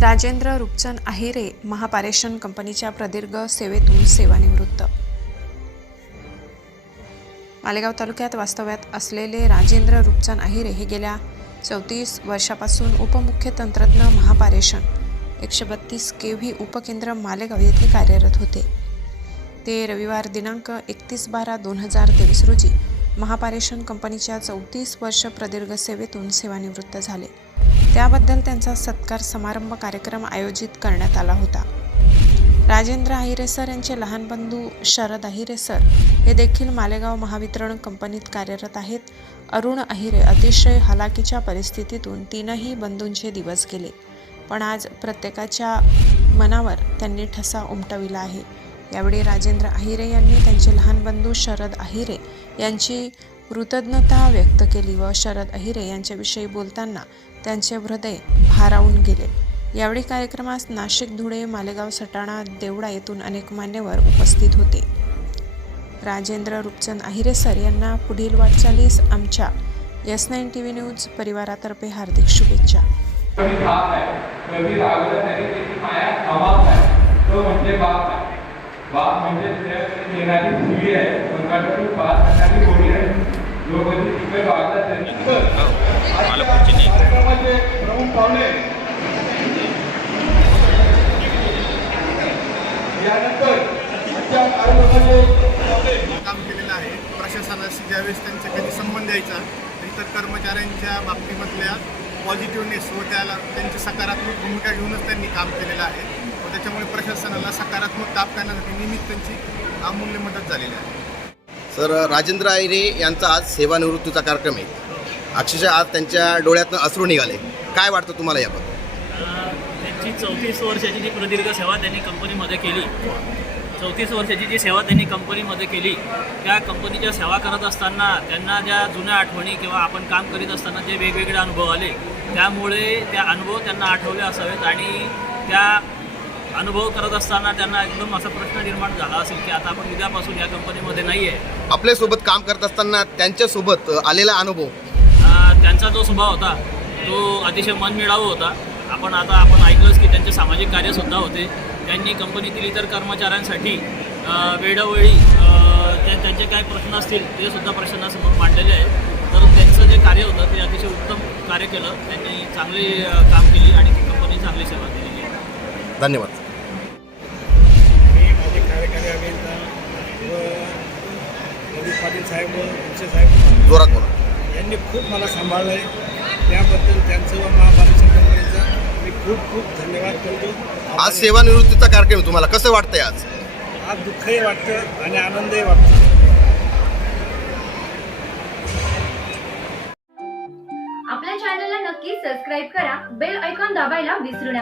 राजेंद्र रूपचंद आहिरे महापारेषण कंपनीच्या प्रदीर्घ सेवेतून सेवानिवृत्त. मालेगाव तालुक्यात वास्तव्यात असलेले राजेंद्र रूपचंद आहिरे हे गेल्या चौतीस वर्षापासून उपमुख्य तंत्रज्ञ महापारेषण एकशे बत्तीस के व्ही उपकेंद्र मालेगाव येथे कार्यरत होते. ते रविवार दिनांक एकतीस बारा दोन हजार तेवीस रोजी महापारेषण कंपनीच्या चौतीस वर्ष प्रदीर्घ सेवेतून सेवानिवृत्त झाले. त्याबद्दल त्यांचा सत्कार समारंभ कार्यक्रम आयोजित करण्यात आला होता. राजेंद्र आहिरे सर यांचे लहान बंधू शरद आहिरे सर हे देखील मालेगाव महावितरण कंपनीत कार्यरत आहेत. अरुण अहिरे अतिशय हलाखीच्या परिस्थितीतून तीनही बंधूंचे दिवस गेले. पण आज प्रत्येकाच्या मनावर त्यांनी ठसा उमटविला आहे. यावेळी राजेंद्र आहिरे यांनी त्यांचे लहान बंधू शरद आहिरे यांची कृतज्ञता व्यक्त केली व शरद अहिरे यांच्याविषयी बोलताना त्यांचे हृदय भारावून गेले. यावेळी कार्यक्रमास नाशिक धुळे मालेगाव सटाणा देवडा येथून अनेक मान्यवर उपस्थित होते. राजेंद्र रूपचंद अहिरे सर यांना पुढील वाटचालीस आमच्या S nine T V news परिवारातर्फे हार्दिक शुभेच्छा. बाप आहे म्हणजे प्रमुख पाहुणे यानंतर काम केलेलं आहे प्रशासनाशी ज्यावेळेस त्यांचा कधी संबंध यायचा इतर कर्मचाऱ्यांच्या बाबतीमधल्या पॉझिटिव्हनेस व त्याला त्यांची सकारात्मक भूमिका घेऊनच त्यांनी काम केलेलं आहे. व त्याच्यामुळे प्रशासनाला सकारात्मक ताप करण्यासाठी निमित्त त्यांची अमूल्य मदत झालेली आहे. सर राजेंद्र आयरे यांचा आज सेवानिवृत्तीचा कार्यक्रम आहे. अक्षरशः आज त्यांच्या डोळ्यातनं अश्रू निघाले. काय वाटतं तुम्हाला याबद्दल? त्यांची चौतीस वर्षाची जी प्रदीर्घ सेवा त्यांनी कंपनीमध्ये केली चौतीस वर्षाची जी सेवा त्यांनी कंपनीमध्ये केली त्या कंपनीच्या सेवा करत असताना त्यांना ज्या जुन्या आठवणी किंवा आपण काम करीत असताना जे वेगवेगळे अनुभव आले त्यामुळे त्या अनुभव त्यांना आठवले असावेत आणि त्या अनुभव करत असताना त्यांना एकदम असा प्रश्न निर्माण झाला असेल की आता आपण उद्यापासून या कंपनीमध्ये नाही आहे आपल्यासोबत काम करत असताना त्यांच्यासोबत आलेला अनुभव? अ, त्यांचा जो स्वभाव होता तो अतिशय मनमिळावू होता. आपण आता आपण ऐकलंच की त्यांचे सामाजिक कार्यसुद्धा होते. त्यांनी कंपनीतील इतर कर्मचाऱ्यांसाठी अ, वेळोवेळी अ, त्या त्यांचे काय प्रश्न असतील ते सुद्धा प्रश्नासमोर मांडलेले आहेत. तर त्यांचं जे कार्य होतं ते अतिशय उत्तम कार्य केलं. त्यांनी चांगली अ, काम केली आणि ती कंपनी चांगली सेवा दिलेली आहे. धन्यवाद. रवी पाटील साहेब भुसे साहेब. जोरात बोला. यांनी खूप मला सांभाळलं आहे. त्याबद्दल त्यांचं व महापालिका कंपनीचा मी खूप खूप धन्यवाद करतो. आज सेवानिवृत्तीचा कार्यक्रम आहे. तुम्हाला. कसं वाटतंय आज? आज दुःखही वाटतं आणि आनंदही वाटतं. आपल्या चॅनलला नक्की सबस्क्राईब करा. बेल ऐकॉन दाबायला विसरू नका.